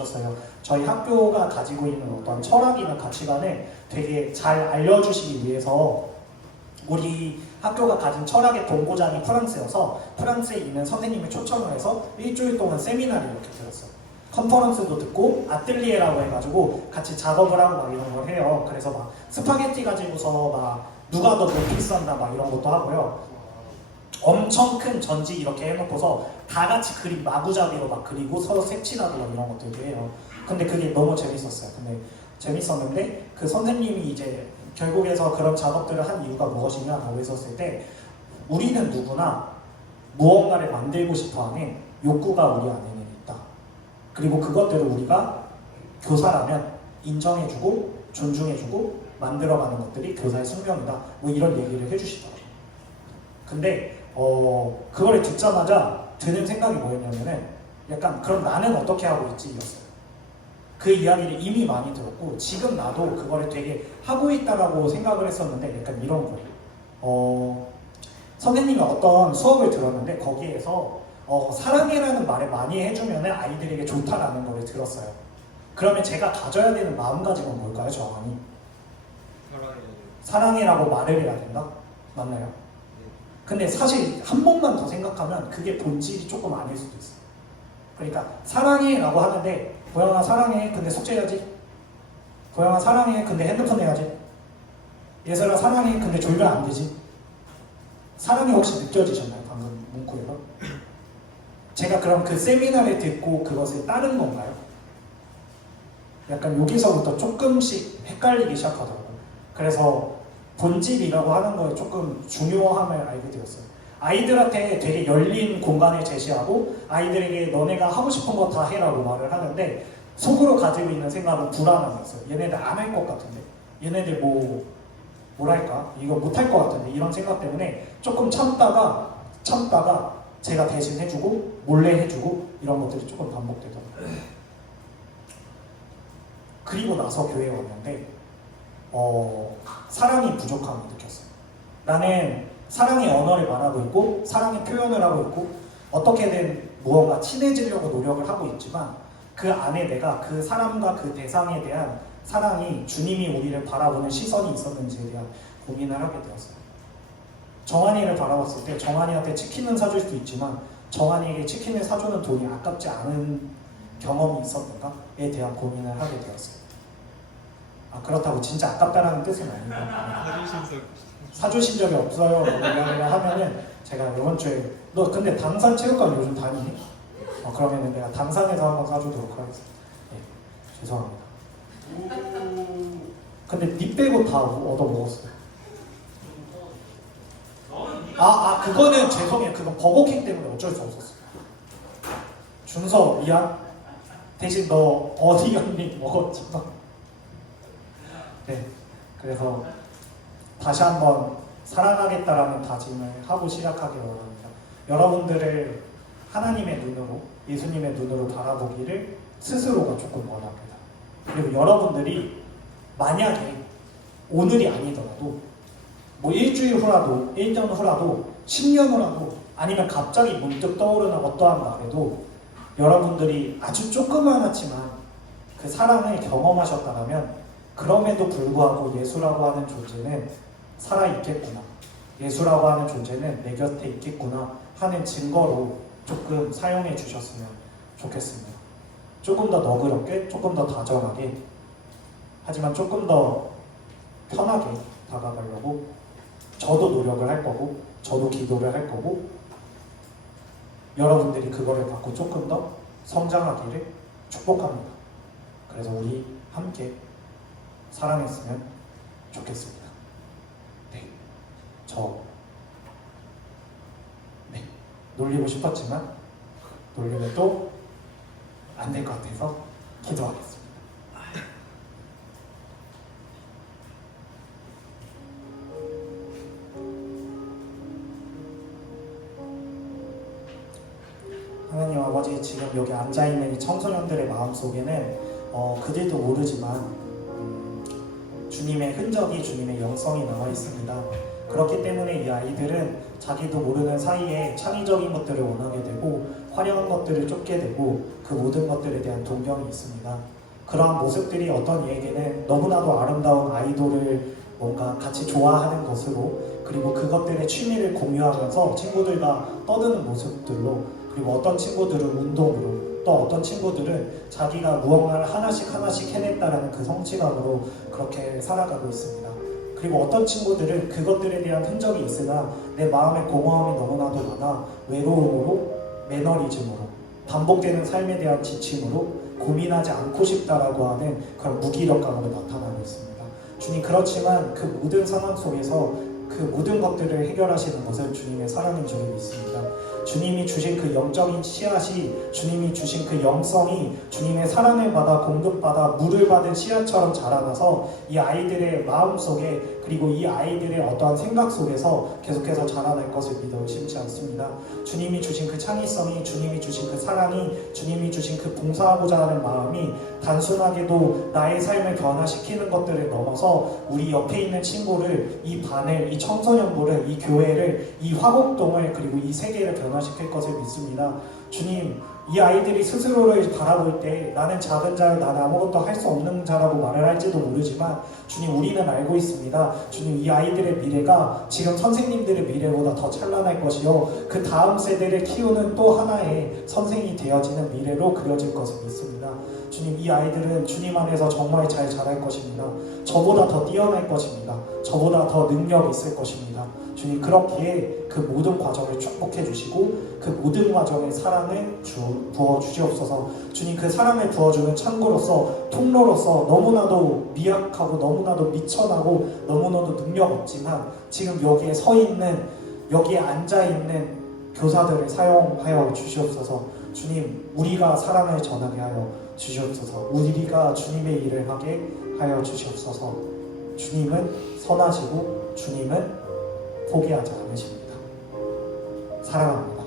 오셨어요. 저희 학교가 가지고 있는 어떤 철학이나 가치관을 되게 잘 알려주시기 위해서 우리 학교가 가진 철학의 본고장이 프랑스여서 프랑스에 있는 선생님을 초청을 해서 일주일 동안 세미나를 이렇게 들었어요. 컨퍼런스도 듣고 아뜰리에라고 해가지고 같이 작업을 하고 막 이런 걸 해요. 그래서 막 스파게티 가지고서 막 누가 더 높이 싼다 막 이런 것도 하고요. 엄청 큰 전지 이렇게 해놓고서 다 같이 그림 마구잡이로 막 그리고 서로 색칠하고 막 이런 것들도 해요. 근데 그게 너무 재밌었어요. 근데 재밌었는데 그 선생님이 이제 결국에서 그런 작업들을 한 이유가 무엇이냐라고 했었을 때 우리는 누구나 무언가를 만들고 싶어하는 욕구가 우리 안에는 있다. 그리고 그것들을 우리가 교사라면 인정해주고 존중해주고 만들어가는 것들이 교사의 숙명이다. 뭐 이런 얘기를 해주시더라고요. 근데 그거를 듣자마자 드는 생각이 뭐였냐면은 약간 그럼 나는 어떻게 하고 있지? 이었어요. 그 이야기를 이미 많이 들었고 지금 나도 그거를 되게 하고 있다라고 생각을 했었는데 약간 이런 거예요. 선생님이 어떤 수업을 들었는데 거기에서 사랑해라는 말을 많이 해주면 아이들에게 좋다라는 걸 들었어요. 그러면 제가 가져야 되는 마음가짐은 뭘까요? 정확히 사랑해라고 말을 해야 된다? 맞나요? 근데 사실 한 번만 더 생각하면 그게 본질이 조금 아닐 수도 있어요. 그러니까 사랑해라고 하는데 고양아 사랑해 근데 숙제해야지. 고양아 사랑해 근데 핸드폰 해야지. 예슬아 사랑해 근데 졸면 안 되지. 사랑이 혹시 느껴지셨나요? 방금 문구에서? 제가 그럼 그 세미나를 듣고 그것을 따른 건가요? 약간 여기서부터 조금씩 헷갈리기 시작하더라고요. 그래서 본질이라고 하는 거에 조금 중요함을 알게 되었어요. 아이들한테 되게 열린 공간을 제시하고 아이들에게 너네가 하고 싶은 거 다 해라고 말을 하는데 속으로 가지고 있는 생각은 불안함이었어요. 얘네들 안 할 것 같은데 얘네들 뭐랄까 이거 못할 것 같은데 이런 생각 때문에 조금 참다가 제가 대신 해주고 몰래 해주고 이런 것들이 조금 반복되더라고요. 그리고 나서 교회에 왔는데 사랑이 부족함을 느꼈어요. 나는 사랑의 언어를 말하고 있고 사랑의 표현을 하고 있고 어떻게든 무언가 친해지려고 노력을 하고 있지만 그 안에 내가 그 사람과 그 대상에 대한 사랑이 주님이 우리를 바라보는 시선이 있었는지에 대한 고민을 하게 되었어요. 정한이를 바라봤을 때 정한이한테 치킨은 사줄 수 있지만 정한이에게 치킨을 사주는 돈이 아깝지 않은 경험이 있었던가에 대한 고민을 하게 되었어요. 그렇다고 진짜 아깝다라는 뜻은 아니고 사주신 적이 없어요 이야기를 하면은 제가 이번 주에 너 근데 당산 체육관 요즘 다니니? 그러면은 내가 당산에서 한번 사주도록 하겠습니다. 네, 죄송합니다. 근데 니 빼고 다 얻어 먹었어요. 그거는 죄송해요. 그건 버거킹 때문에 어쩔 수 없었어요. 준서 미안. 대신 너 어디 갔니? 먹었지만. 네, 그래서 다시 한번 사랑하겠다라는 다짐을 하고 시작하기 원합니다. 여러분들을 하나님의 눈으로, 예수님의 눈으로 바라보기를 스스로가 조금 원합니다. 그리고 여러분들이 만약에 오늘이 아니더라도 뭐 일주일 후라도, 1년 후라도, 10년 후라도 아니면 갑자기 문득 떠오르는 어떠한 날에도 여러분들이 아주 조그마하지만 그 사랑을 경험하셨다면 그럼에도 불구하고 예수라고 하는 존재는 살아있겠구나. 예수라고 하는 존재는 내 곁에 있겠구나 하는 증거로 조금 사용해 주셨으면 좋겠습니다. 조금 더 너그럽게, 조금 더 다정하게, 하지만 조금 더 편하게 다가가려고 저도 노력을 할 거고 저도 기도를 할 거고 여러분들이 그거를 받고 조금 더 성장하기를 축복합니다. 그래서 우리 함께 사랑했으면 좋겠습니다. 네, 놀리고 싶었지만 놀리면 또 안 될 것 같아서 기도하겠습니다. 하나님 아버지, 지금 여기 앉아있는 이 청소년들의 마음속에는 그들도 모르지만 주님의 흔적이, 주님의 영성이 나와 있습니다. 그렇기 때문에 이 아이들은 자기도 모르는 사이에 창의적인 것들을 원하게 되고 화려한 것들을 쫓게 되고 그 모든 것들에 대한 동경이 있습니다. 그러한 모습들이 어떤 이에게는 너무나도 아름다운 아이돌을 뭔가 같이 좋아하는 것으로, 그리고 그것들의 취미를 공유하면서 친구들과 떠드는 모습들로, 그리고 어떤 친구들은 운동으로, 또 어떤 친구들은 자기가 무언가를 하나씩 해냈다라는 그 성취감으로 그렇게 살아가고 있습니다. 그리고 어떤 친구들은 그것들에 대한 흔적이 있으나 내 마음의 공허함이 너무나도 많아 외로움으로, 매너리즘으로, 반복되는 삶에 대한 지침으로 고민하지 않고 싶다라고 하는 그런 무기력감으로 나타나고 있습니다. 주님, 그렇지만 그 모든 상황 속에서 그 모든 것들을 해결하시는 것은 주님의 사랑인 줄 믿습니다. 주님이 주신 그 영적인 씨앗이, 주님이 주신 그 영성이 주님의 사랑을 받아 공급받아 물을 받은 씨앗처럼 자라나서 이 아이들의 마음속에, 그리고 이 아이들의 어떠한 생각 속에서 계속해서 자라날 것을 믿어 의심치 않습니다. 주님이 주신 그 창의성이, 주님이 주신 그 사랑이, 주님이 주신 그 봉사하고자 하는 마음이 단순하게도 나의 삶을 변화시키는 것들을 넘어서 우리 옆에 있는 친구를, 이 반을, 이 청소년부를, 이 교회를, 이 화곡동을, 그리고 이 세계를 변화시킬 것을 믿습니다. 주님, 이 아이들이 스스로를 바라볼 때 나는 작은 자, 나는 아무것도 할 수 없는 자라고 말을 할지도 모르지만 주님, 우리는 알고 있습니다. 주님, 이 아이들의 미래가 지금 선생님들의 미래보다 더 찬란할 것이요, 그 다음 세대를 키우는 또 하나의 선생이 되어지는 미래로 그려질 것을 믿습니다. 주님, 이 아이들은 주님 안에서 정말 잘 자랄 것입니다. 저보다 더 뛰어날 것입니다. 저보다 더 능력 있을 것입니다. 주님, 그렇기에 그 모든 과정을 축복해 주시고 그 모든 과정에 사랑을 부어주시옵소서. 주님, 그 사랑을 부어주는 창구로서, 통로로서 너무나도 미약하고 너무나도 미천하고 너무나도 능력 없지만 지금 여기에 서 있는, 여기에 앉아 있는 교사들을 사용하여 주시옵소서. 주님, 우리가 사랑을 전하게 하여 주시옵소서. 우리가 주님의 일을 하게 하여 주시옵소서. 주님은 선하시고 주님은 포기하지 않으십니다. 사랑합니다.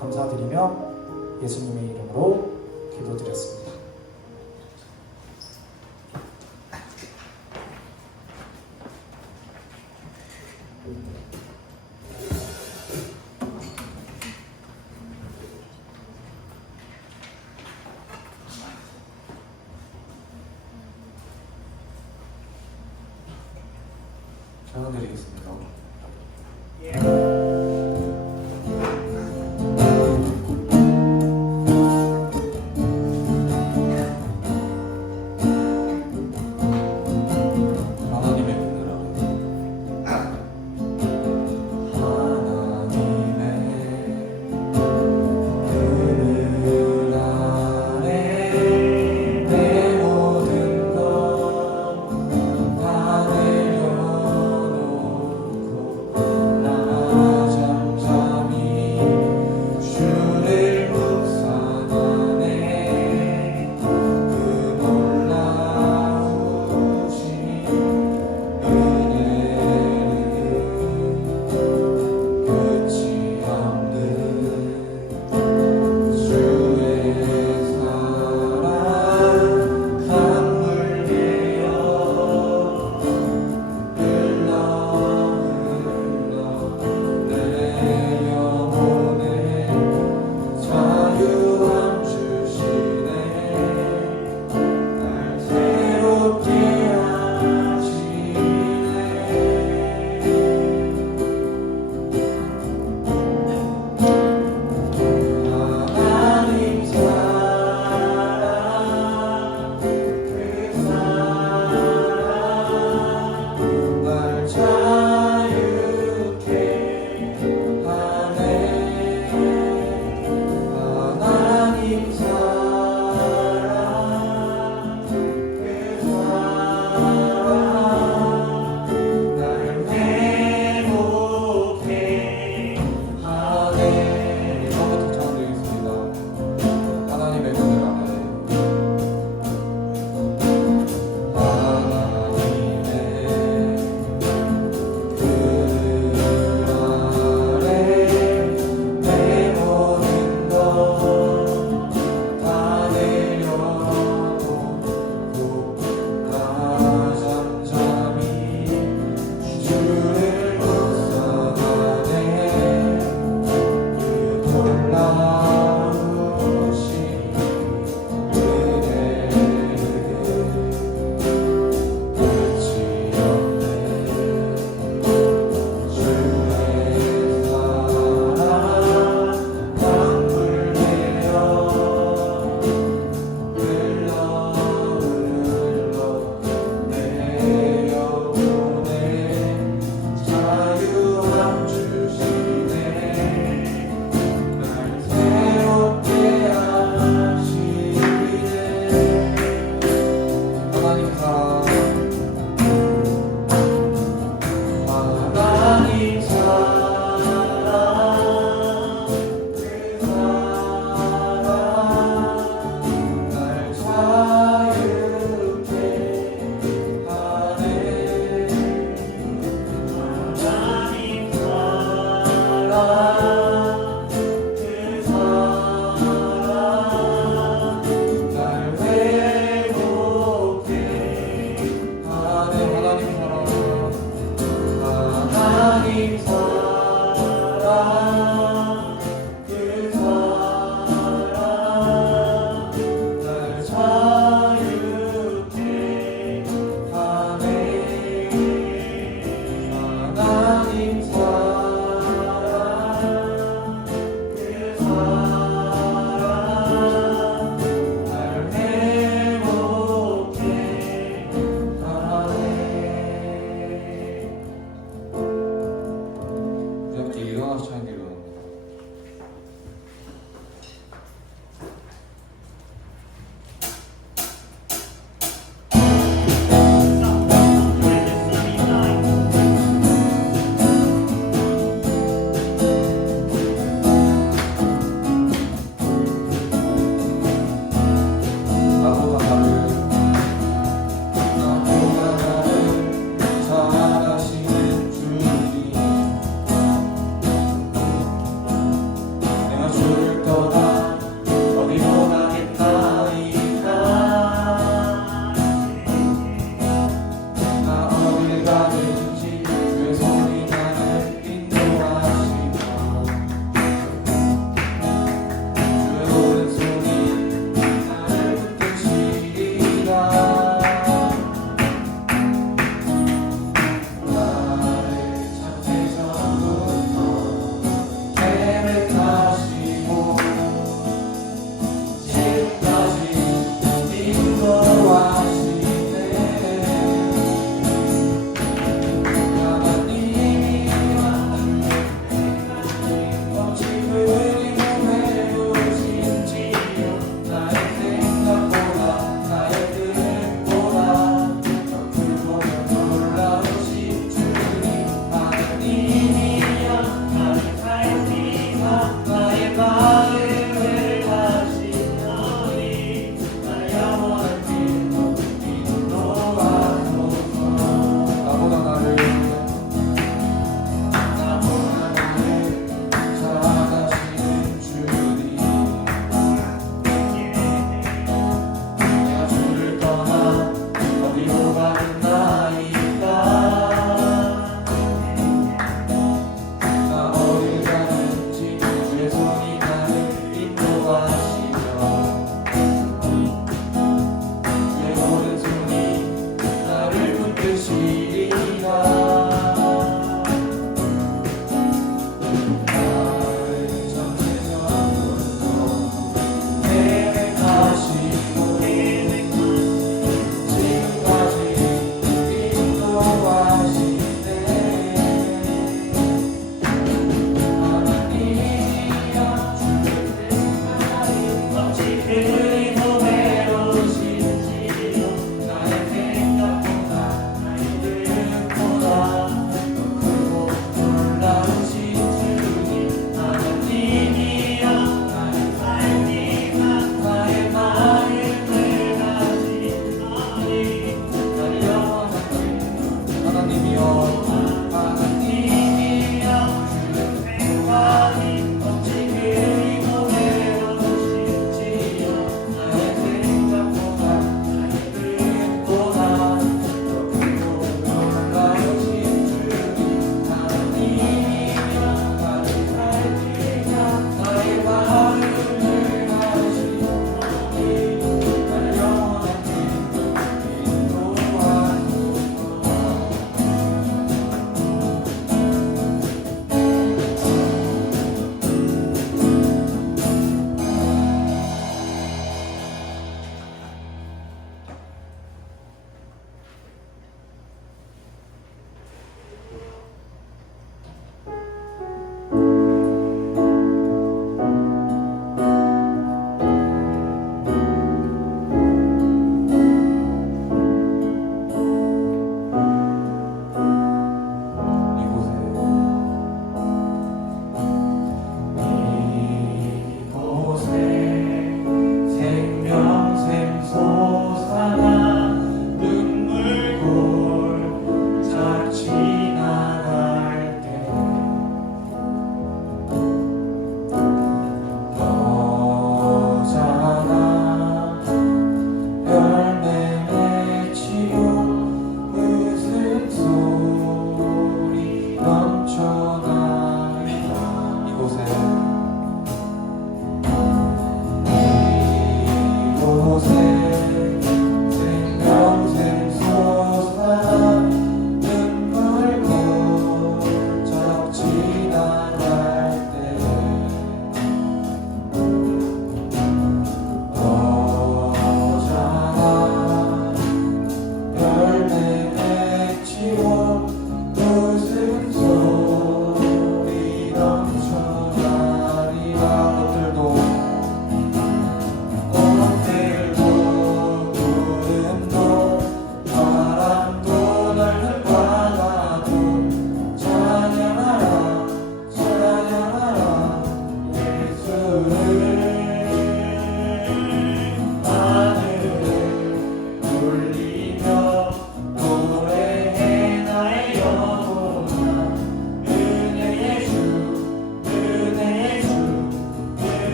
감사드리며 예수님의 이름으로 기도드렸습니다. 찬양드리겠습니다. 하나님의 은혜라. 하나님의 은혜 안에 내 모든 것 다 내려놓고 나아가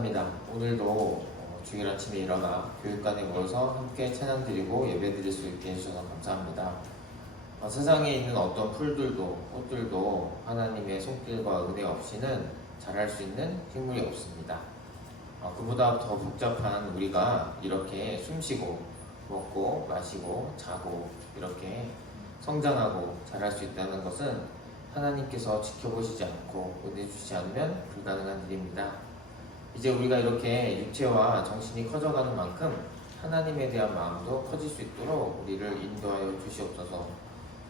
감사합니다. 오늘도 주일 아침에 일어나 교육관에 모여서 함께 찬양 드리고 예배 드릴 수 있게 해주셔서 감사합니다. 세상에 있는 어떤 풀들도 꽃들도 하나님의 손길과 은혜 없이는 자랄 수 있는 식물이 없습니다. 그보다 더 복잡한 우리가 이렇게 숨쉬고 먹고 마시고 자고 이렇게 성장하고 자랄 수 있다는 것은 하나님께서 지켜보시지 않고 은혜 주시지 않으면 불가능한 일입니다. 이제 우리가 이렇게 육체와 정신이 커져가는 만큼 하나님에 대한 마음도 커질 수 있도록 우리를 인도하여 주시옵소서.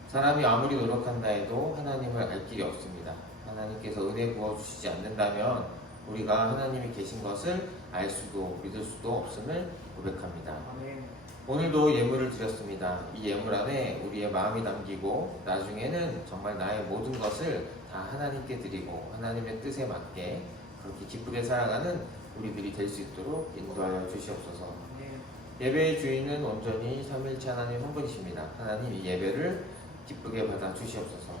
사람이 아무리 노력한다 해도 하나님을 알 길이 없습니다. 하나님께서 은혜 부어주시지 않는다면 우리가 하나님이 계신 것을 알 수도 믿을 수도 없음을 고백합니다. 아멘. 오늘도 예물을 드렸습니다. 이 예물 안에 우리의 마음이 담기고 나중에는 정말 나의 모든 것을 다 하나님께 드리고 하나님의 뜻에 맞게 그렇게 기쁘게 살아가는 우리들이 될 수 있도록 인도하여 주시옵소서. 예배의 주인은 온전히 삼위일체 하나님 한 분이십니다. 하나님 이 예배를 기쁘게 받아 주시옵소서.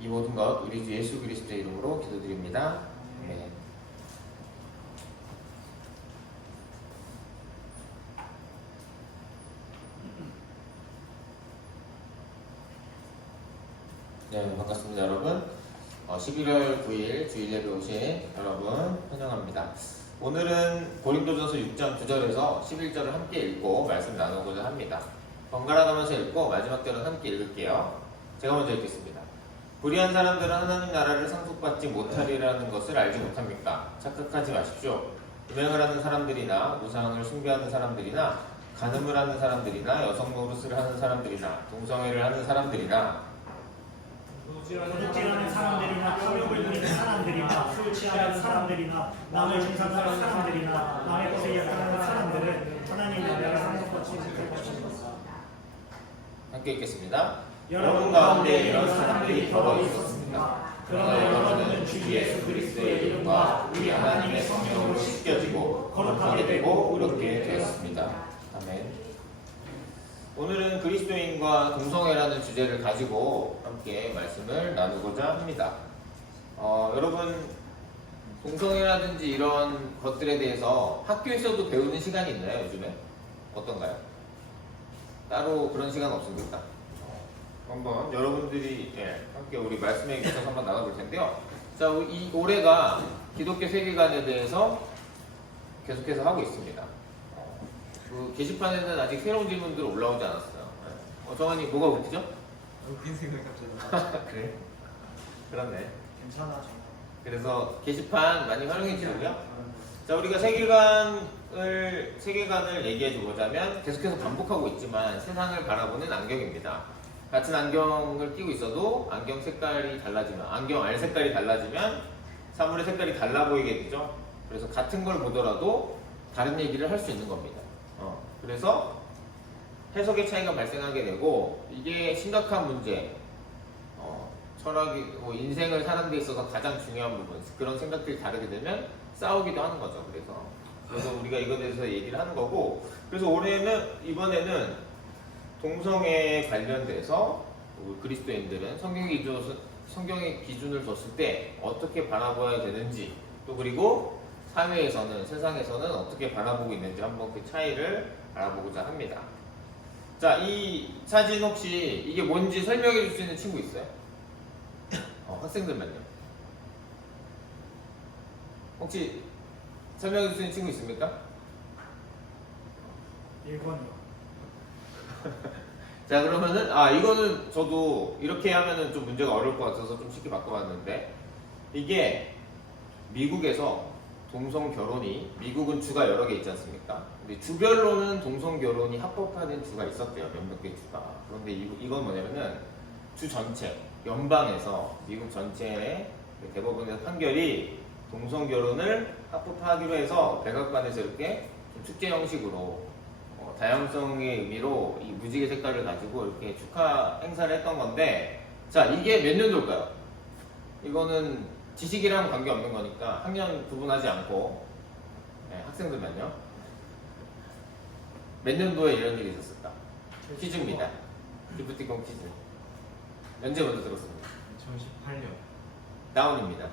이 모든 것 우리 주 예수 그리스도의 이름으로 기도드립니다. 아멘. 네, 반갑습니다, 여러분. 11월 9일 주일 예배 오신 여러분 환영합니다. 오늘은 고린도전서 6장 9절에서 11절을 함께 읽고 말씀 나누고자 합니다. 번갈아 가면서 읽고 마지막 절은 함께 읽을게요. 제가 먼저 읽겠습니다. 불의한 사람들은 하나님 나라를 상속받지 못하리라는 것을 알지 못합니까? 착각하지 마십시오. 음행을 하는 사람들이나 우상을 숭배하는 사람들이나 간음을 하는 사람들이나 여성 노릇을 하는 사람들이나 동성애를 하는 사람들이나 도둑질하는 사람들이나 탐욕을 부리는 사람들이나 술 취하는 사람들이나 남을 중상하는 사람들이나 남의 것에 약하는 사람들은 하나님 나라를 상속받지 못할 것입니다. 함께 읽겠습니다. 여러분 가운데 이런 사람들이 더러 있었습니다. 그러나 여러분은 주 예수 그리스도의 이름과 우리 하나님의 성령으로 씻겨지고 거룩하게 되고 의롭게 되었습니다. 아멘. 오늘은 그리스도인과 동성애라는 주제를 가지고 함께 말씀을 나누고자 합니다. 여러분 동성애라든지 이런 것들에 대해서 학교에서도 배우는 시간이 있나요? 요즘에? 어떤가요? 따로 그런 시간 없습니까? 한번 여러분들이 함께 우리 말씀에 계속 한번 나눠볼 텐데요. 자, 이 올해가 기독교 세계관에 대해서 계속해서 하고 있습니다. 그 게시판에는 아직 새로운 질문들 올라오지 않았어요. 정한이 뭐가 웃기죠? 웃긴 생각이 갑자기. 그래? 그렇네. 괜찮아. 그래서 게시판 많이 활용해 주시고요. 자, 우리가 세계관을 얘기해 주고자면 계속해서 반복하고 있지만 세상을 바라보는 안경입니다. 같은 안경을 끼고 있어도 안경 색깔이 달라지면, 안경 알 색깔이 달라지면 사물의 색깔이 달라 보이게 되죠. 그래서 같은 걸 보더라도 다른 얘기를 할 수 있는 겁니다. 그래서 해석의 차이가 발생하게 되고 이게 심각한 문제, 철학이 인생을 사는 데 있어서 가장 중요한 부분, 그런 생각들이 다르게 되면 싸우기도 하는 거죠. 그래서 우리가 이거에 대해서 얘기를 하는 거고, 그래서 이번에는 동성애에 관련돼서 그리스도인들은 성경의 기준을 뒀을 때 어떻게 바라봐야 되는지, 또 그리고 사회에서는, 세상에서는 어떻게 바라보고 있는지 한번 그 차이를 알아보고자 합니다. 자, 이 사진 혹시 이게 뭔지 설명해 줄 수 있는 친구 있어요? 학생들만요. 혹시 설명해 줄 수 있는 친구 있습니까? 1번이요. 자, 그러면은 이거는 저도 이렇게 하면은 좀 문제가 어려울 것 같아서 좀 쉽게 바꿔봤는데, 이게 미국에서 동성 결혼이, 미국은 주가 여러 개 있지 않습니까? 근데 주별로는 동성 결혼이 합법화된 주가 있었대요. 몇몇 개 주가. 그런데 이건 뭐냐면은 주 전체, 연방에서 미국 전체의 대법원의 판결이 동성 결혼을 합법화하기로 해서 백악관에서 이렇게 좀 축제 형식으로 다양성의 의미로 이 무지개 색깔을 가지고 이렇게 축하 행사를 했던 건데, 자, 이게 몇 년도일까요? 이거는 지식이랑 관계없는 거니까 학년 구분하지 않고 학생들만요. 몇 년도에 이런 일이 있었을까? 퀴즈입니다. 기프티콘 퀴즈. 언제 먼저 들었습니다? 2018년. 다운입니다.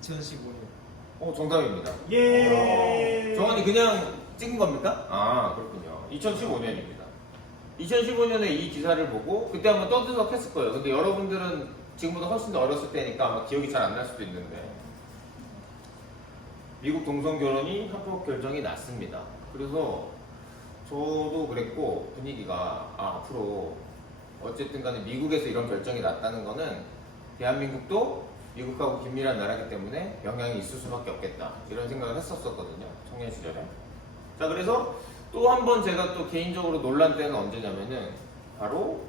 2015년. 정답입니다. 예. 정원이 그냥 찍은 겁니까? 아, 그렇군요. 2015년입니다. 2015년에 이 기사를 보고 그때 한번 떠들썩했을 거예요. 근데 여러분들은 지금보다 훨씬 더 어렸을 때니까 아마 기억이 잘 안 날 수도 있는데 미국 동성 결혼이 합법 결정이 났습니다. 그래서 저도 그랬고 분위기가 앞으로 어쨌든 간에 미국에서 이런 결정이 났다는 거는 대한민국도 미국하고 긴밀한 나라이기 때문에 영향이 있을 수밖에 없겠다 이런 생각을 했었거든요, 청년 시절에. 자, 그래서 또 한 번 제가 또 개인적으로 놀란 때는 언제냐면은 바로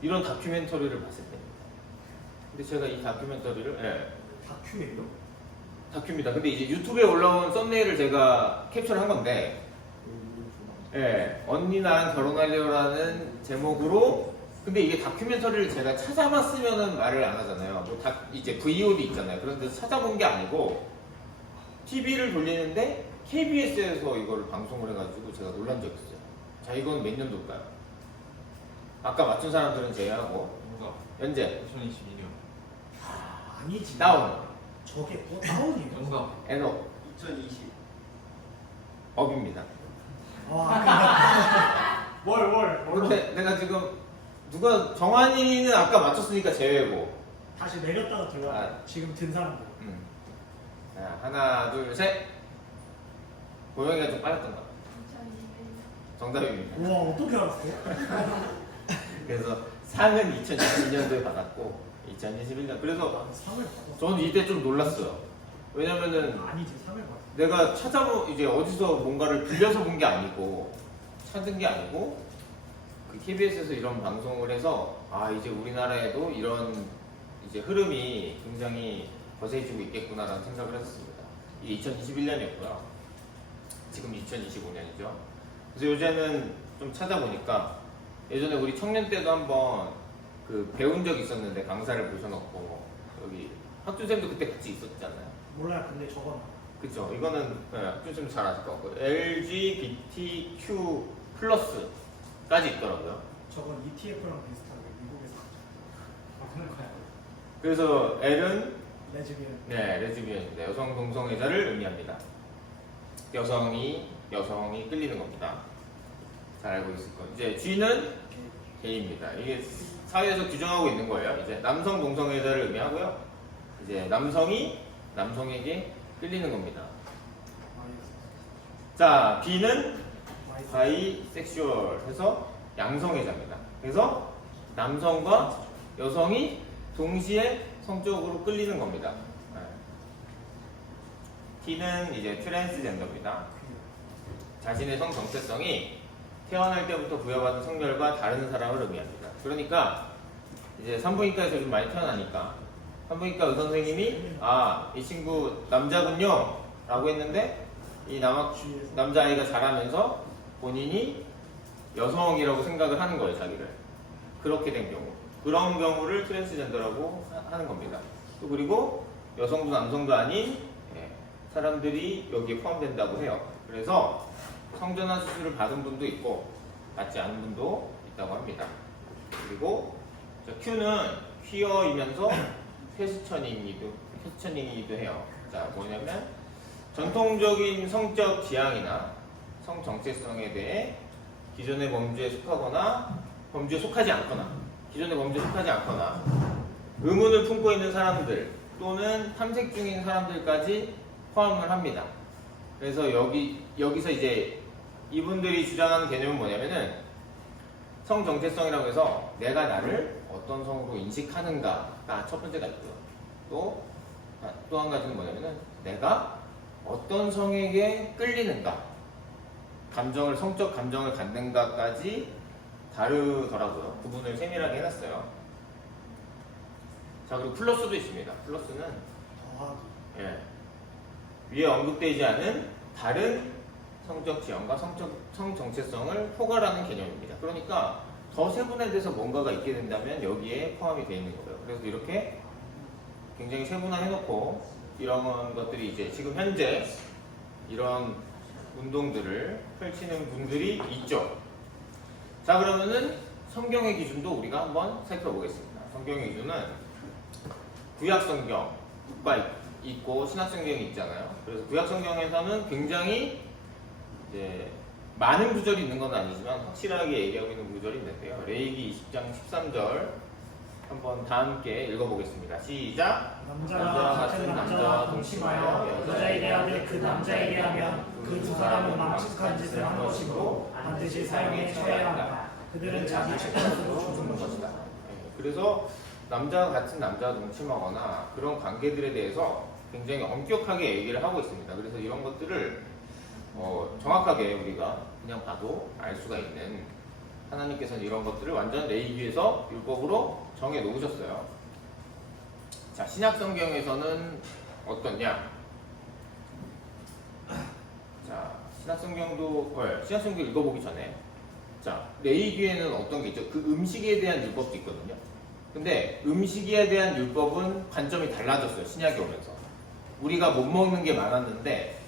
이런 다큐멘터리를 봤을 때입니다. 근데 제가 이 다큐멘터리를 다큐예요? 다큐입니다. 근데 이제 유튜브에 올라온 썸네일을 제가 캡처를 한 건데 언니 나랑 결혼하려라는 제목으로. 근데 이게 다큐멘터리를 제가 찾아봤으면은 말을 안 하잖아요. 뭐 이제 VOD 있잖아요. 그런 데서 찾아본 게 아니고 TV를 돌리는데 KBS에서 이거를 방송을 해가지고 제가 놀란 적이 있어요. 자, 이건 몇 년도일까요? 아까 맞춘 사람들은 제외하고 뭔가 현재 2022년. 아니지. 다운, 저게 다운이에요? 뭔가 엔업, 2020. 업입니다. 와. 월. 근데 내가 지금 누가 정환이는 아까 맞췄으니까 제외고. 다시 내렸다가 들어와. 지금 든 사람들. 자, 하나, 둘, 셋. 고영이가 좀 빨랐던가. 정답입니다. 우와, 어떻게 알았어요? 그래서 상은 2022년도에 받았고 2021년. 그래서 상을 받았어. 저는 이때 좀 놀랐어요. 왜냐면은 아니지, 상을 받았어. 내가 이제 어디서 뭔가를 빌려서 본 게 아니고 찾은 게 아니고 그 KBS에서 이런 방송을 해서 이제 우리나라에도 이런 이제 흐름이 굉장히 거세지고 있겠구나라는 생각을 했었습니다. 이게 2021년이었고요. 지금 2025년이죠. 그래서 요새는 좀 찾아보니까 예전에 우리 청년 때도 한번 그 배운 적이 있었는데 강사를 모셔놓고 여기 학주쌤도 그때 같이 있었잖아요. 몰라요, 근데 저건. 그쵸. 이거는 학주쌤 잘 아실 것 같고 LGBTQ 플러스까지 있더라고요. 저건 ETF랑 비슷하게 미국에서 하는 거야. 그래서 L은 레즈비언. 레즈비언입니다. 여성 동성애자를 의미합니다. 여성이 끌리는 겁니다. 잘 알고 있을 거예요. 이제 G는 게이입니다. 이게 사회에서 규정하고 있는 거예요. 이제 남성 동성애자를 의미하고요. 이제 남성이 남성에게 끌리는 겁니다. 자, B는 바이섹슈얼 해서 양성애자입니다. 그래서 남성과 여성이 동시에 성적으로 끌리는 겁니다. T는 이제 트랜스젠더입니다. 자신의 성 정체성이 태어날 때부터 부여받은 성별과 다른 사람을 의미합니다. 그러니까 이제 산부인과에서 좀 많이 태어나니까 산부인과 의사 선생님이 이 친구 남자군요 라고 했는데 이 남자아이가 자라면서 본인이 여성이라고 생각을 하는 거예요, 자기를. 그렇게 된 경우, 그런 경우를 트랜스젠더라고 하는 겁니다. 또 그리고 여성도 남성도 아닌 사람들이 여기에 포함된다고 해요. 그래서 성전환 수술을 받은 분도 있고 받지 않은 분도 있다고 합니다. 그리고 Q는 퀴어이면서 퀘스처닝이기도 해요. 자, 뭐냐면 전통적인 성적 지향이나 성 정체성에 대해 기존의 범주에 속하거나 범주에 속하지 않거나 기존의 범주에 속하지 않거나 의문을 품고 있는 사람들 또는 탐색 중인 사람들까지 포함을 합니다. 그래서 여기서 이제 이분들이 주장하는 개념은 뭐냐면은 성 정체성이라고 해서 내가 나를 어떤 성으로 인식하는가가 첫 번째가 있고요. 또 한 가지는 뭐냐면은 내가 어떤 성에게 끌리는가, 성적 감정을 갖는가까지 다르더라고요. 구분을 세밀하게 해놨어요. 자, 그리고 플러스도 있습니다. 플러스는 위에 언급되지 않은 다른 성적 지형과 성 정체성을 포괄하는 개념입니다. 그러니까 더 세분화돼서 뭔가가 있게 된다면 여기에 포함이 되어 있는 거예요. 그래서 이렇게 굉장히 세분화해놓고 이런 것들이 이제 지금 현재 이런 운동들을 펼치는 분들이 있죠. 자, 그러면은 성경의 기준도 우리가 한번 살펴보겠습니다. 성경의 기준은 구약 성경, 있고 신약성경이 있잖아요. 그래서 구약성경에서는 굉장히 이제 많은 구절이 있는 건 아니지만 확실하게 얘기하고 있는 구절이 있는데요. 레위기 20장 13절 한번 다 함께 읽어보겠습니다. 시작! 남자가 같은 남자와 동침하여 여자에게 하되 그 남자에게 하면 그 두 사람은 망측한 짓을 한 것이고 반드시 사형에 처해야 한다. 그들은 자기 죄값으로 죽는 것이다. 그래서 남자가 같은 남자와 동침하거나 그런 관계들에 대해서 굉장히 엄격하게 얘기를 하고 있습니다. 그래서 이런 것들을 정확하게 우리가 그냥 봐도 알 수가 있는, 하나님께서는 이런 것들을 완전 레위기에서 율법으로 정해 놓으셨어요. 자, 신약 성경에서는 어떻냐? 자, 신약 성경 읽어보기 전에, 자, 레위기에는 어떤 게 있죠? 그 음식에 대한 율법도 있거든요. 근데 음식에 대한 율법은 관점이 달라졌어요. 신약이 오면서. 우리가 못 먹는 게 많았는데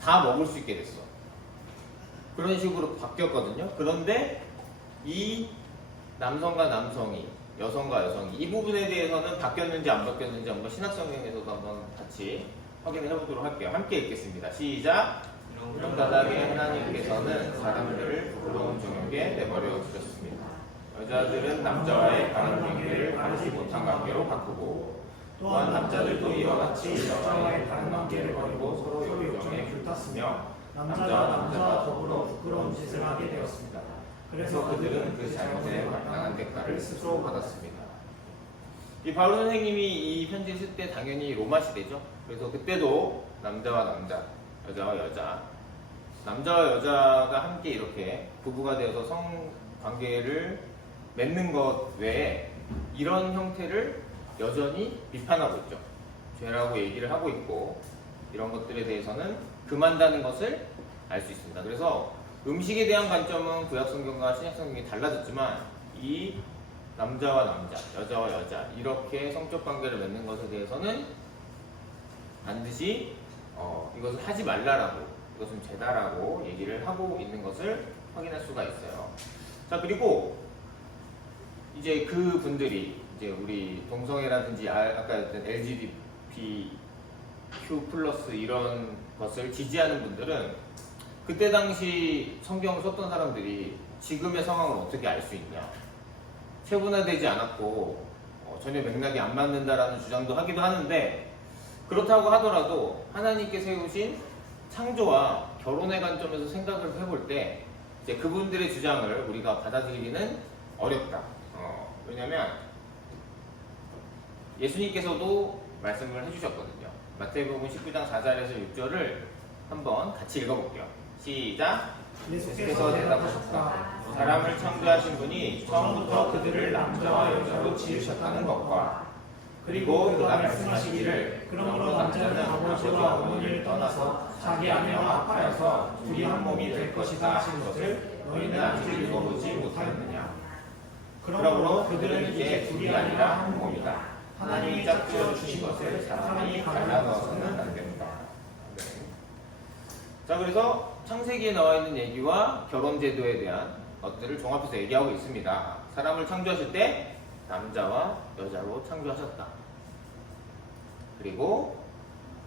다 먹을 수 있게 됐어. 그런 식으로 바뀌었거든요. 그런데 이 남성과 남성이, 여성과 여성이 이 부분에 대해서는 바뀌었는지 안 바뀌었는지 한번 신약성경에서도 한번 같이 확인을 해보도록 할게요. 함께 읽겠습니다. 시작! 이런 까닭에 하나님께서는 사람들을 부러운 종에게 내버려 두셨습니다. 여자들은 남자와의 바른 관계를 가르지 못한 관계로 바꾸고, 또한 남자들도 이와 같이 여자와의 바른 관계를 버리고 서로 욕정에 불탔으며 남자와 더불어 부끄러운 짓을 하게 되었습니다. 그래서 그들은 그 잘못에 마땅한 대가를 스스로 받았습니다. 이 바울 선생님이 이 편지를 쓸 때 당연히 로마 시대죠. 그래서 그때도 남자와 남자, 여자와 여자, 남자와 여자가 함께 이렇게 부부가 되어서 성관계를 맺는 것 외에 이런 형태를 여전히 비판하고 있죠. 죄라고 얘기를 하고 있고, 이런 것들에 대해서는 금한다는 것을 알 수 있습니다. 그래서 음식에 대한 관점은 구약성경과 신약성경이 달라졌지만 이 남자와 남자, 여자와 여자 이렇게 성적 관계를 맺는 것에 대해서는 반드시 이것을 하지 말라라고, 이것은 죄다라고 얘기를 하고 있는 것을 확인할 수가 있어요. 자, 그리고 이제 그 분들이 이제 우리 동성애라든지 아까 했던 LGBTQ+ 이런 것을 지지하는 분들은 그때 당시 성경을 썼던 사람들이 지금의 상황을 어떻게 알 수 있냐, 세분화되지 않았고 전혀 맥락이 안 맞는다라는 주장도 하기도 하는데, 그렇다고 하더라도 하나님께 세우신 창조와 결혼의 관점에서 생각을 해볼 때 이제 그분들의 주장을 우리가 받아들이기는 어렵다. 왜냐면 예수님께서도 말씀을 해주셨거든요. 마태복음 19장 4절에서 6절을 한번 같이 읽어볼게요. 시작! 예수께서 대답하셨다. 사람을 창조하신 분이 처음부터 그들을 남자와 여자로 지으셨다는 것과, 그리고 그가 말씀하시기를 그러므로 남자는 아버지와 어머니를 떠나서 자기 아내와 합하여서 둘이 한 몸이 될 것이다 하신 것을 너희는 아직 읽어보지 못하였느냐. 그러므로 그들은 이제 둘이 아니라 한 몸이다. 하나님이 짝지어 주신 것을 사람이 갈라넣어서는 안 된다. 자, 그래서 창세기에 나와 있는 얘기와 결혼 제도에 대한 것들을 종합해서 얘기하고 있습니다. 사람을 창조하실 때 남자와 여자로 창조하셨다. 그리고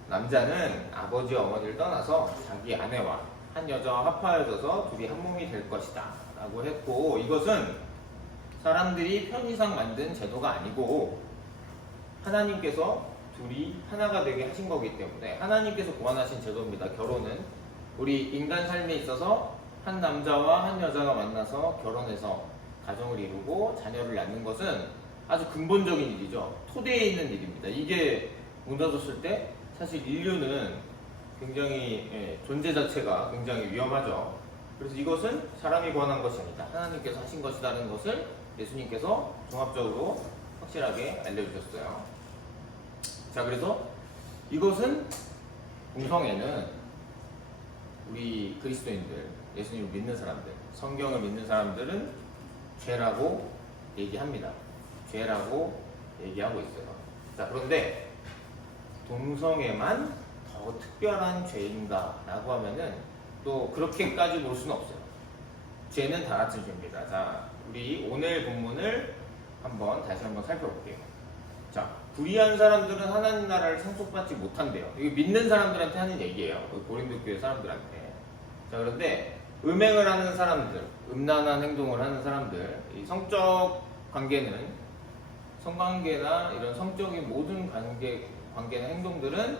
남자는 아버지와 어머니를 떠나서 자기 아내와 한 여자와 합하여져서 둘이 한 몸이 될 것이다 라고 했고, 이것은 사람들이 편의상 만든 제도가 아니고 하나님께서 둘이 하나가 되게 하신 거기 때문에 하나님께서 고안하신 제도입니다. 결혼은 우리 인간 삶에 있어서 한 남자와 한 여자가 만나서 결혼해서 가정을 이루고 자녀를 낳는 것은 아주 근본적인 일이죠. 토대에 있는 일입니다. 이게 무너졌을 때 사실 인류는 굉장히 존재 자체가 굉장히 위험하죠. 그래서 이것은 사람이 고안한 것이 아니다, 하나님께서 하신 것이라는 것을 예수님께서 종합적으로 확실하게 알려주셨어요. 자, 그래서 이것은 동성애는 우리 그리스도인들, 예수님을 믿는 사람들, 성경을 믿는 사람들은 죄라고 얘기합니다. 죄라고 얘기하고 있어요. 자, 그런데 동성애만 더 특별한 죄인가 라고 하면은 또 그렇게까지 볼 수는 없어요. 죄는 다 같은 죄입니다. 자, 우리 오늘 본문을 다시 한번 살펴볼게요. 자, 불의한 사람들은 하나님 나라를 상속받지 못한대요. 이거 믿는 사람들한테 하는 얘기예요. 그 고린도 교회 사람들한테. 자, 그런데 음행을 하는 사람들, 음란한 행동을 하는 사람들, 이 성적 관계는, 성관계나 이런 성적인 모든 관계나 행동들은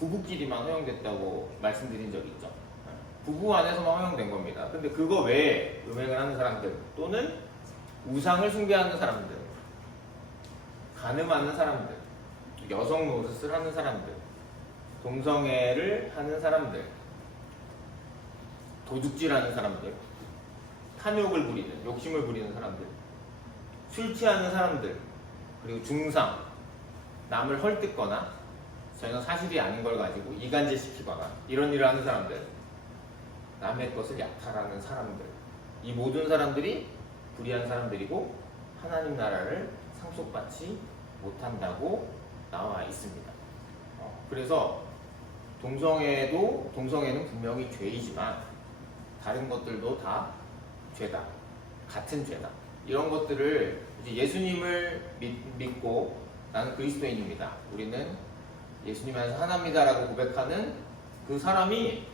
부부끼리만 허용됐다고 말씀드린 적이 있죠. 부부 안에서만 허용된 겁니다. 근데 그거 외에 음행을 하는 사람들 또는 우상을 숭배하는 사람들, 간음하는 사람들, 여성 노릇을 하는 사람들, 동성애를 하는 사람들, 도둑질하는 사람들, 탐욕을 부리는, 욕심을 부리는 사람들, 술 취하는 사람들, 그리고 중상, 남을 헐뜯거나 전혀 사실이 아닌 걸 가지고 이간질시키거나 이런 일을 하는 사람들, 남의 것을 약탈하는 사람들, 이 모든 사람들이 불의한 사람들이고 하나님 나라를 상속받지 못한다고 나와 있습니다. 그래서 동성애는 분명히 죄이지만 다른 것들도 다 죄다, 같은 죄다. 이런 것들을 이제 예수님을 믿고 나는 그리스도인입니다, 우리는 예수님 안에서 하나입니다라고 고백하는 그 사람이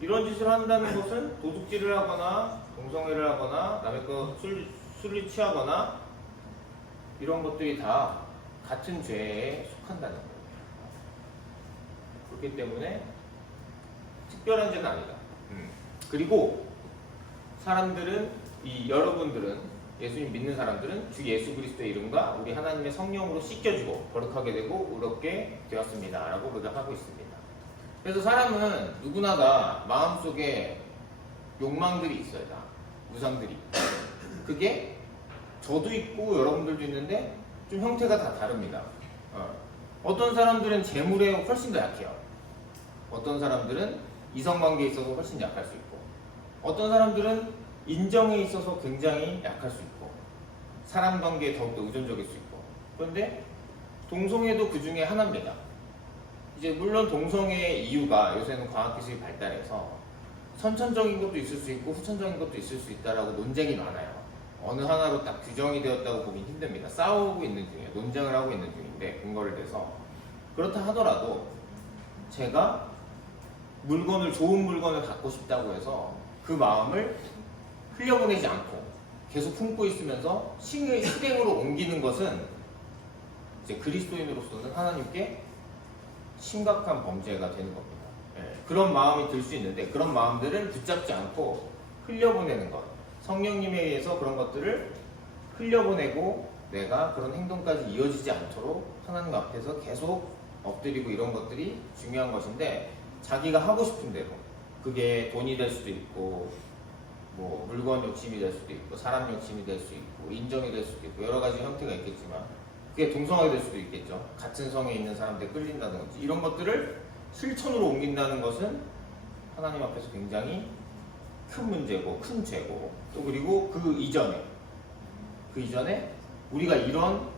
이런 짓을 한다는 것은 도둑질을 하거나 동성애를 하거나 남의 거 술을 취하거나 이런 것들이 다 같은 죄에 속한다는 거예요. 그렇기 때문에 특별한 죄는 아니다. 그리고 여러분들은, 예수님 믿는 사람들은 주 예수 그리스도의 이름과 우리 하나님의 성령으로 씻겨지고 거룩하게 되고 의롭게 되었습니다 라고 고백하고 있습니다. 그래서 사람은 누구나 다 마음속에 욕망들이 있어요. 다 우상들이. 그게 저도 있고 여러분들도 있는데 좀 형태가 다 다릅니다. 어떤 사람들은 재물에 훨씬 더 약해요. 어떤 사람들은 이성관계에 있어서 훨씬 약할 수 있고, 어떤 사람들은 인정에 있어서 굉장히 약할 수 있고, 사람 관계에 더욱더 의존적일 수 있고. 그런데 동성애도 그 중에 하나입니다. 이제 물론 동성애의 이유가 요새는 과학기술이 발달해서 선천적인 것도 있을 수 있고 후천적인 것도 있을 수 있다라고 논쟁이 많아요. 어느 하나로 딱 규정이 되었다고 보긴 힘듭니다. 싸우고 있는 중이에요. 논쟁을 하고 있는 중인데, 근거를 대서. 그렇다 하더라도 제가 좋은 물건을 갖고 싶다고 해서 그 마음을 흘려보내지 않고 계속 품고 있으면서 실행으로 옮기는 것은 이제 그리스도인으로서는 하나님께 심각한 범죄가 되는 겁니다. 그런 마음이 들 수 있는데 그런 마음들을 붙잡지 않고 흘려보내는 것, 성령님에 의해서 그런 것들을 흘려보내고 내가 그런 행동까지 이어지지 않도록 하나님 앞에서 계속 엎드리고 이런 것들이 중요한 것인데, 자기가 하고 싶은 대로, 그게 돈이 될 수도 있고 뭐 물건 욕심이 될 수도 있고 사람 욕심이 될 수 있고 인정이 될 수도 있고 여러 가지 형태가 있겠지만, 그게 동성애가 될 수도 있겠죠. 같은 성에 있는 사람들이 끌린다든지 이런 것들을 실천으로 옮긴다는 것은 하나님 앞에서 굉장히 큰 문제고 큰 죄고, 또 그리고 그 이전에 우리가 이런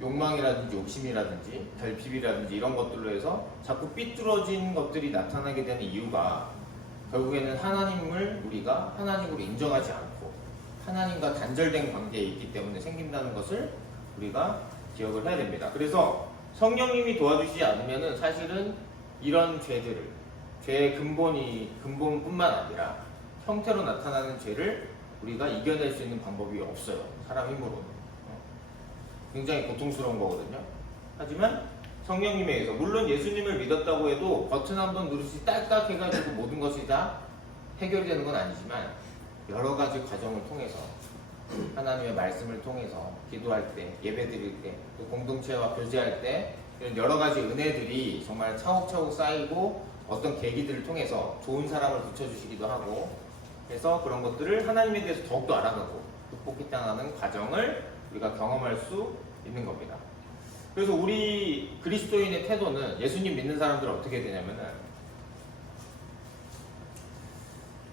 욕망이라든지 욕심이라든지 결핍이라든지 이런 것들로 해서 자꾸 삐뚤어진 것들이 나타나게 되는 이유가 결국에는 우리가 하나님으로 인정하지 않고 하나님과 단절된 관계에 있기 때문에 생긴다는 것을 우리가 기억을 해야 됩니다. 그래서 성령님이 도와주시지 않으면은 사실은 이런 죄의 근본뿐만 아니라 형태로 나타나는 죄를 우리가 이겨낼 수 있는 방법이 없어요. 사람 힘으로는. 굉장히 고통스러운 거거든요. 하지만 성령님에 의해서, 물론 예수님을 믿었다고 해도 버튼 한번 누르시 딸깍 해가지고 모든 것이 다 해결이 되는 건 아니지만 여러 가지 과정을 통해서, 하나님의 말씀을 통해서 기도할 때, 예배 드릴 때, 또 공동체와 교제할 때 이런 여러 가지 은혜들이 정말 차곡차곡 쌓이고 어떤 계기들을 통해서 좋은 사람을 붙여주시기도 하고 해서 그런 것들을 하나님에 대해서 더욱더 알아가고 극복해 나가는 과정을 우리가 경험할 수 있는 겁니다. 그래서 우리 그리스도인의 태도는, 예수님 믿는 사람들은 어떻게 되냐면은,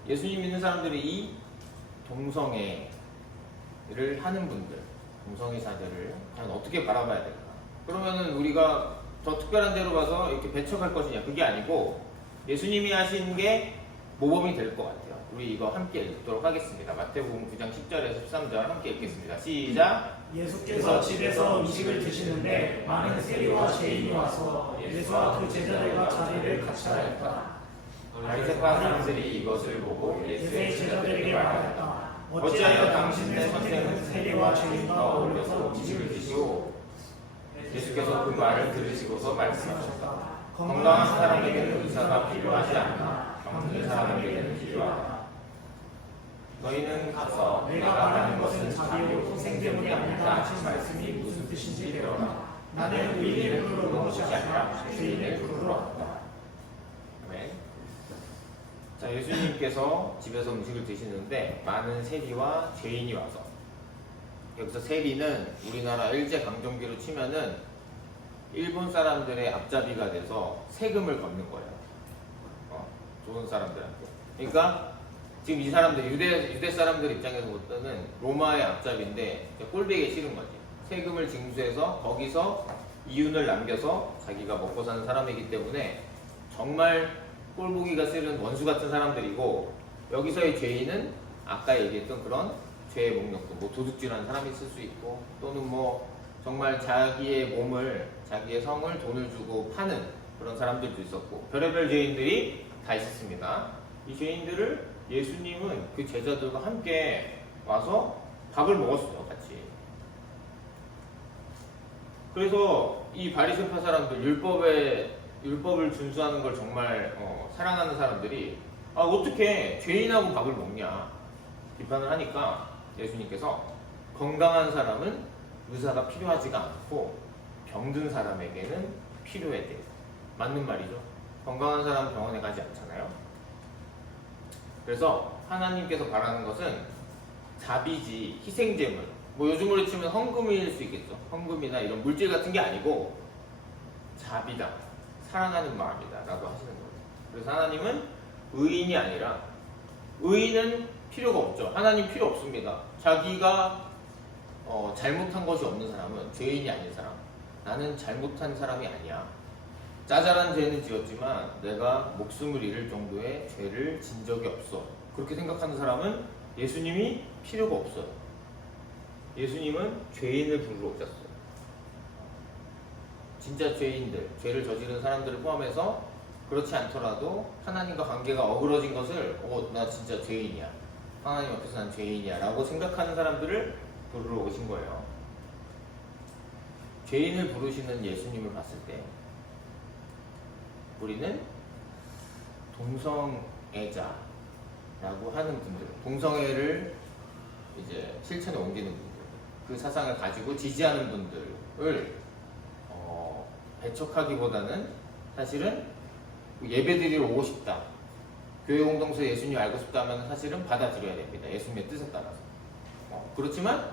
예수님 믿는 사람들이 이 동성애를 하는 분들, 동성애자들을 과연 어떻게 바라봐야 될까? 그러면은 우리가 더 특별한 데로 가서 이렇게 배척할 것이냐? 그게 아니고 예수님이 하신 게 모범이 될 것 같아요. 우리 이거 함께 읽도록 하겠습니다. 마태복음 9장 10절에서 13절 함께 읽겠습니다. 시작! 예수께서 집에서 음식을 드시는데 많은 세리와 죄인이 와서 예수와 그 제자들과 자리를 같이 하였다. 바리새파 사람들이 이것을 보고 예수의 제자들에게 말하였다. 어찌하여 당신의 선생은 세리와 죄인과 어울려서 음식을 드시오? 예수께서 그 말을 들으시고서 말씀하셨다. 건강한 사람에게는 의사가 필요하지 않나 병든 사람에게는 필요하다. 너희는 가서 내가 말하는 것은 자비요 희생제물이 아니다 하신 말씀이 무슨 뜻인지 배워라. 나는 의인을 부르러 온 것이 아니라 죄인을 부르러 왔다. 아멘. 자, 예수님께서 집에서 음식을 드시는데 많은 세리와 죄인이 와서, 여기서 세리는 우리나라 일제강점기로 치면은 일본 사람들의 앞잡이가 돼서 세금을 걷는 거예요. 좋은 사람들한테. 그러니까 지금 이 사람들 유대 사람들 입장에서부터는 로마의 앞잡이인데 꼴보기 싫은 거지. 세금을 징수해서 거기서 이윤을 남겨서 자기가 먹고 사는 사람이기 때문에 정말 꼴보기가 싫은 원수 같은 사람들이고, 여기서의 죄인은 아까 얘기했던 그런 죄의 목록도 뭐 도둑질하는 사람이 있을 수 있고, 또는 뭐 정말 자기의 몸을 자기의 성을 돈을 주고 파는 그런 사람들도 있었고, 별의별 죄인들이 다 있었습니다. 이 죄인들을 예수님은 그 제자들과 함께 와서 밥을 먹었어요, 같이. 그래서 이 바리새파 사람들, 율법을 준수하는 걸 정말 사랑하는 사람들이 어떻게 죄인하고 밥을 먹냐 비판을 하니까 예수님께서 건강한 사람은 의사가 필요하지가 않고 병든 사람에게는 필요해 돼. 맞는 말이죠. 건강한 사람은 병원에 가지 않잖아요. 그래서 하나님께서 바라는 것은 자비지, 희생제물, 뭐 요즘으로 치면 헌금일 수 있겠죠. 헌금이나 이런 물질 같은 게 아니고 자비다, 사랑하는 마음이다 라고 하시는 거예요. 그래서 하나님은 의인이 아니라, 의인은 필요가 없죠. 하나님 필요 없습니다. 자기가 잘못한 것이 없는 사람은, 죄인이 아닌 사람, 나는 잘못한 사람이 아니야, 짜잘한 죄는 지었지만 내가 목숨을 잃을 정도의 죄를 진 적이 없어, 그렇게 생각하는 사람은 예수님이 필요가 없어요. 예수님은 죄인을 부르러 오셨어요. 진짜 죄인들, 죄를 저지른 사람들을 포함해서 그렇지 않더라도 하나님과 관계가 어그러진 것을 나 진짜 죄인이야, 하나님 앞에서 난 죄인이야 라고 생각하는 사람들을 부르러 오신 거예요. 죄인을 부르시는 예수님을 봤을 때 우리는 동성애자라고 하는 분들, 동성애를 이제 실천에 옮기는 분들, 그 사상을 가지고 지지하는 분들을 배척하기보다는 사실은 예배드리러 오고 싶다, 교회 공동체 예수님 알고 싶다면 사실은 받아들여야 됩니다. 예수님의 뜻에 따라서. 그렇지만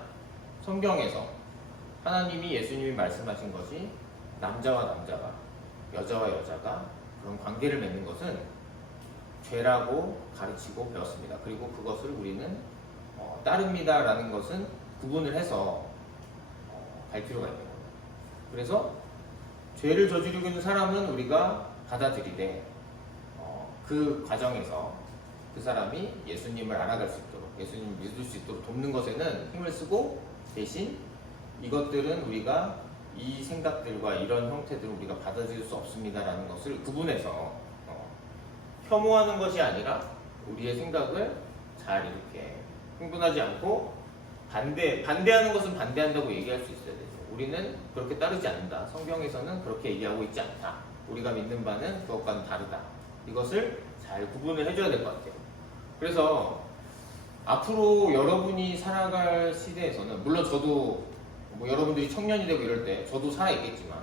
성경에서 하나님이, 예수님이 말씀하신 것이 남자와 남자가, 여자와 여자가 그런 관계를 맺는 것은 죄라고 가르치고 배웠습니다. 그리고 그것을 우리는 따릅니다 라는 것은 구분을 해서 갈 필요가 있는 거예요. 그래서 죄를 저지르고 있는 사람은 우리가 받아들이되 그 과정에서 그 사람이 예수님을 알아갈 수 있도록, 예수님을 믿을 수 있도록 돕는 것에는 힘을 쓰고, 대신 이것들은 우리가 이 생각들과 이런 형태들을 우리가 받아들일 수 없습니다라는 것을 구분해서 혐오하는 것이 아니라 우리의 생각을 잘 이렇게 흥분하지 않고, 반대하는 것은 반대한다고 얘기할 수 있어야 되죠. 우리는 그렇게 따르지 않는다, 성경에서는 그렇게 얘기하고 있지 않다, 우리가 믿는 바는 그것과는 다르다, 이것을 잘 구분을 해줘야 될 것 같아요. 그래서 앞으로 여러분이 살아갈 시대에서는, 물론 저도 뭐 여러분들이 청년이 되고 이럴 때 저도 살아있겠지만,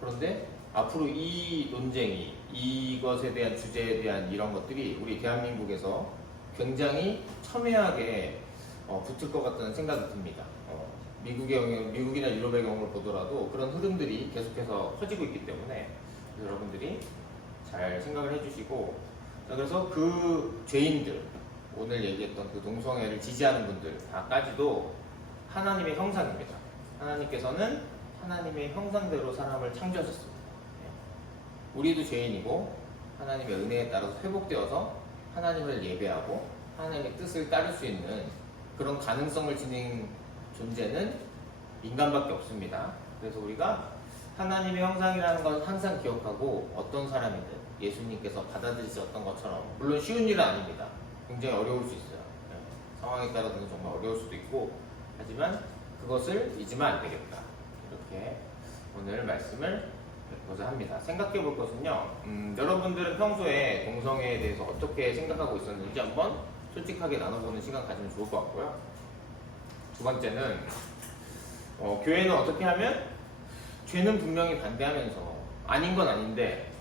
그런데 앞으로 이 논쟁이, 이것에 대한 주제에 대한 이런 것들이 우리 대한민국에서 굉장히 첨예하게 붙을 것 같다는 생각이 듭니다. 미국이나 유럽의 경우를 보더라도 그런 흐름들이 계속해서 커지고 있기 때문에 여러분들이 잘 생각을 해주시고, 자, 그래서 그 죄인들, 오늘 얘기했던 그 동성애를 지지하는 분들 다까지도 하나님의 형상입니다. 하나님께서는 하나님의 형상대로 사람을 창조하셨습니다. 우리도 죄인이고 하나님의 은혜에 따라서 회복되어서 하나님을 예배하고 하나님의 뜻을 따를 수 있는 그런 가능성을 지닌 존재는 인간밖에 없습니다. 그래서 우리가 하나님의 형상이라는 걸 항상 기억하고 어떤 사람이든 예수님께서 받아들이셨던 것처럼, 물론 쉬운 일은 아닙니다. 굉장히 어려울 수 있어요. 네. 상황에 따라서는 정말 어려울 수도 있고, 하지만 그것을 잊으면 안 되겠다. 이렇게 오늘 말씀을 뵙고자 합니다. 생각해 볼 것은요, 여러분들은 평소에 동성애에 대해서 어떻게 생각하고 있었는지 한번 솔직하게 나눠보는 시간 가지면 좋을 것 같고요. 두 번째는 교회는 어떻게 하면 죄는 분명히 반대하면서 아닌 건 아닌데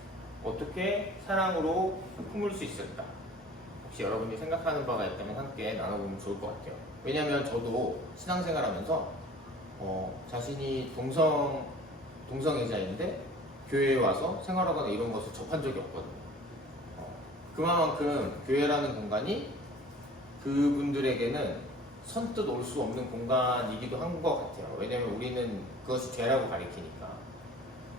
어떻게 사랑으로 품을 수 있을까? 혹시 여러분이 생각하는 바가 있다면 함께 나눠보면 좋을 것 같아요. 왜냐하면 저도 신앙생활하면서 자신이 동성애자인데 교회에 와서 생활하거나 이런 것을 접한 적이 없거든요. 그만큼 교회라는 공간이 그분들에게는 선뜻 올 수 없는 공간이기도 한 것 같아요. 왜냐하면 우리는 그것이 죄라고 가리키니까.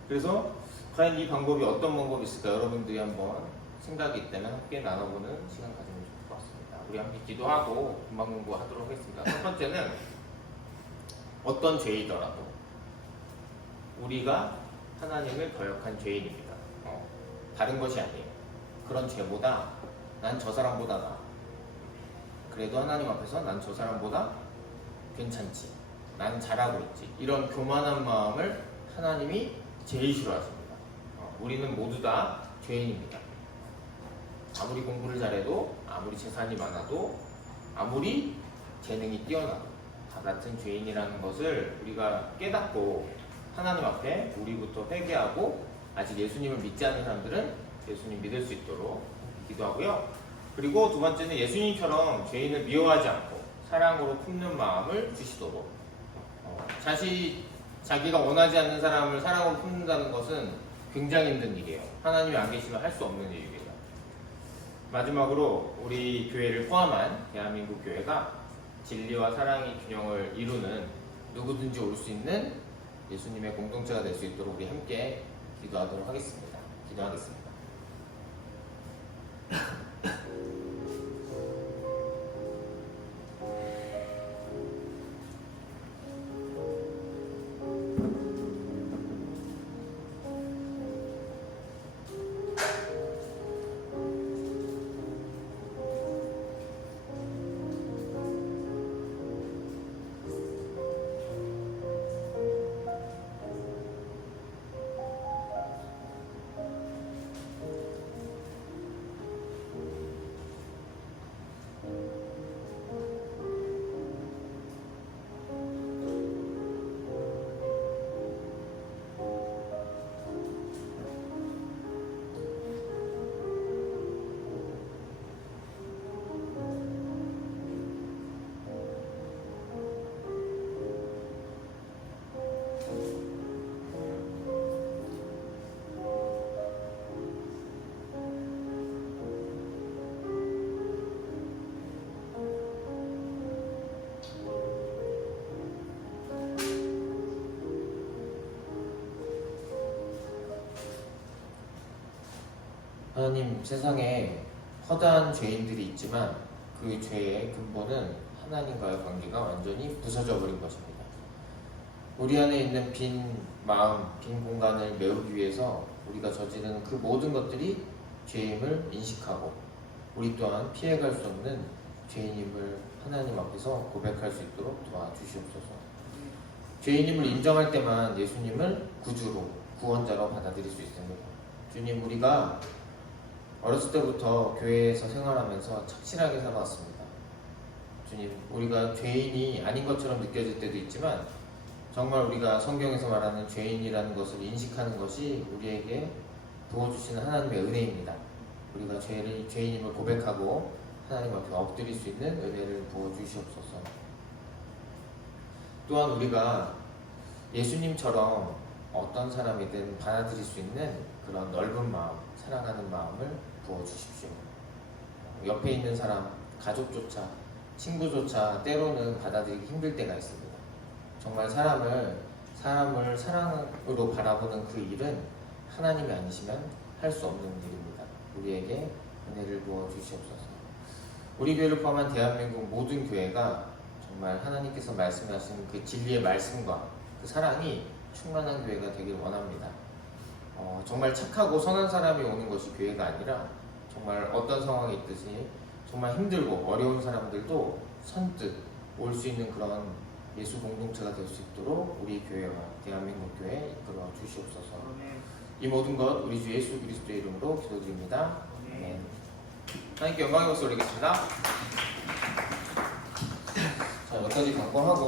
그래서 과연 이 방법이 어떤 방법이 있을까? 여러분들이 한번 생각이 있다면 함께 나눠보는 시간 가지면 좋을 것 같습니다. 우리 함께 기도하고 금방 공부하도록 하겠습니다. 첫 번째는 어떤 죄이더라도 우리가 하나님을 거역한 죄인입니다. 다른 것이 아니에요. 그런 죄보다 난 저 사람보다 나아. 그래도 하나님 앞에서 난 저 사람보다 괜찮지. 난 잘하고 있지. 이런 교만한 마음을 하나님이 제일 싫어하십니다. 우리는 모두 다 죄인입니다. 아무리 공부를 잘해도, 아무리 재산이 많아도, 아무리 재능이 뛰어나도 다 같은 죄인이라는 것을 우리가 깨닫고 하나님 앞에 우리부터 회개하고, 아직 예수님을 믿지 않는 사람들은 예수님 믿을 수 있도록 기도하고요. 그리고 두 번째는 예수님처럼 죄인을 미워하지 않고 사랑으로 품는 마음을 주시도록, 자기가 원하지 않는 사람을 사랑으로 품는다는 것은 굉장히 힘든 일이에요. 하나님이 안 계시면 할 수 없는 일이에요. 마지막으로 우리 교회를 포함한 대한민국 교회가 진리와 사랑의 균형을 이루는 누구든지 올 수 있는 예수님의 공동체가 될 수 있도록 우리 함께 기도하도록 하겠습니다. 기도하겠습니다. 하나님, 세상에 허다한 죄인들이 있지만 그 죄의 근본은 하나님과의 관계가 완전히 부서져 버린 것입니다. 우리 안에 있는 빈 마음, 빈 공간을 메우기 위해서 우리가 저지르는 그 모든 것들이 죄임을 인식하고 우리 또한 피해갈 수 없는 죄인임을 하나님 앞에서 고백할 수 있도록 도와주시옵소서. 죄인임을 인정할 때만 예수님을 구주로, 구원자로 받아들일 수 있습니다. 주님, 우리가 어렸을 때부터 교회에서 생활하면서 착실하게 살아왔습니다. 주님, 우리가 죄인이 아닌 것처럼 느껴질 때도 있지만 정말 우리가 성경에서 말하는 죄인이라는 것을 인식하는 것이 우리에게 부어주시는 하나님의 은혜입니다. 우리가 죄인임을 고백하고 하나님 앞에 엎드릴 수 있는 은혜를 부어주시옵소서. 또한 우리가 예수님처럼 어떤 사람이든 받아들일 수 있는 그런 넓은 마음, 사랑하는 마음을 부어주십시오. 옆에 있는 사람, 가족조차, 친구조차 때로는 받아들이기 힘들 때가 있습니다. 정말 사람을 사랑으로 바라보는 그 일은 하나님이 아니시면 할 수 없는 일입니다. 우리에게 은혜를 부어주시옵소서. 우리 교회를 포함한 대한민국 모든 교회가 정말 하나님께서 말씀하신 그 진리의 말씀과 그 사랑이 충만한 교회가 되길 원합니다. 정말 착하고 선한 사람이 오는 것이 교회가 아니라 정말 어떤 상황이 있듯이 정말 힘들고 어려운 사람들도 선뜻 올 수 있는 그런 예수 공동체가 될 수 있도록 우리 교회와 대한민국 교회 이끌어 주시옵소서. 이 모든 것 우리 주 예수 그리스도의 이름으로 기도드립니다. 아멘. 하나님께 영광의 박수 올리겠습니다. 자, 여기까지 광고하고